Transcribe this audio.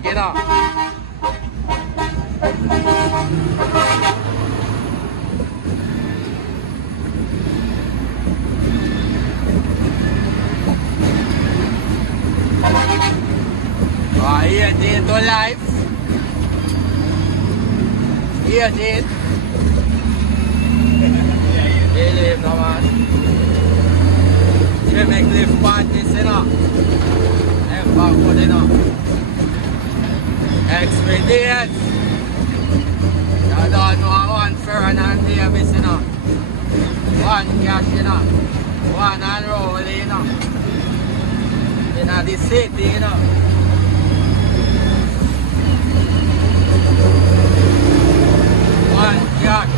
bag, you know. Here, Jane to life. Here, Jane. Live naman. Siya may cliff panties, you know. Ayun, bago din, no. Experience. Shout out mga one fair and handy abis, you know. One cash, you know. One unroll, you know. In the city, you know. One yacht.